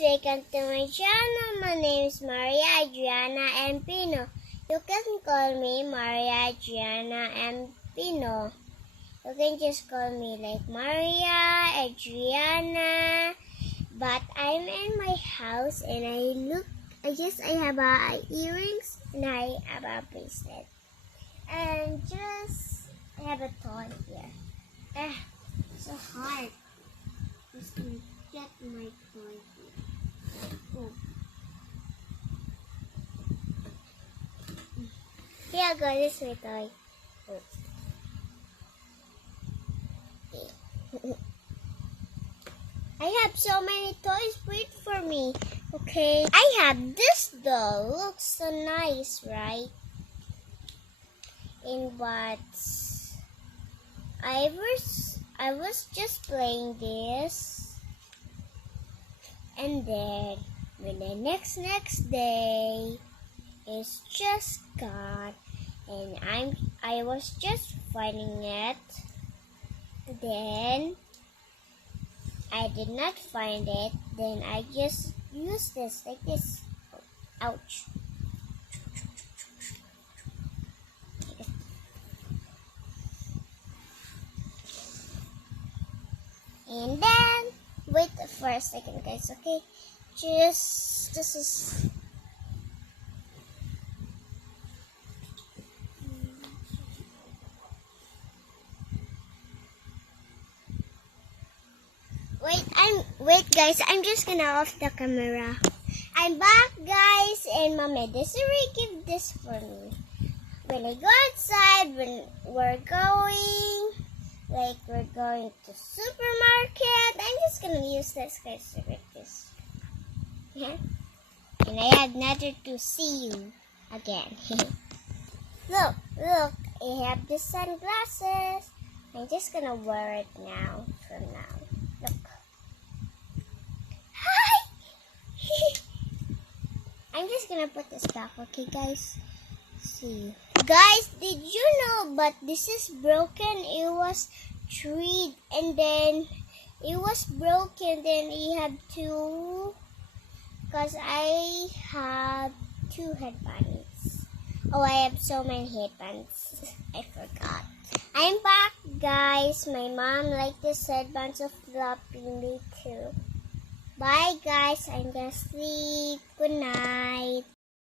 welcome to my channel. My name is Maria Adriana M. Pino. You can call me Maria Adriana M. Pino. You can just call me like Maria Adriana. But I'm in my house and I guess I have earrings and I have a bracelet. And just have a toy here. So hard. Just gonna get my toy here. Oh. Here I go, this is my toy. Oh. Okay. I have so many toys, wait for me. Okay. I have this doll. Looks so nice, right? And what? I was just playing this, and then when the next day is just gone, and I was just finding it. Then I did not find it. Then I just used this like this. Ouch. And then, wait for a second, guys, okay? This is... Wait, guys, I'm just gonna off the camera. I'm back, guys, and Mama Desiree gave this for me. When I go outside, when we're going to supermarket, I'm just gonna use this, guys, to make this. Yeah. And I have another to see you again. Look, I have the sunglasses. I'm just gonna wear it now, from now. Look. Hi! I'm just gonna put this back, okay, guys? See. Guys, did you know, but this is broken. It was treed and then it was broken. Then we have two, because I have two headbands. Oh, I have so many headbands. I forgot. I'm back, guys. My mom liked this headband, so floppy me too. Bye, guys. I'm gonna sleep. Good night.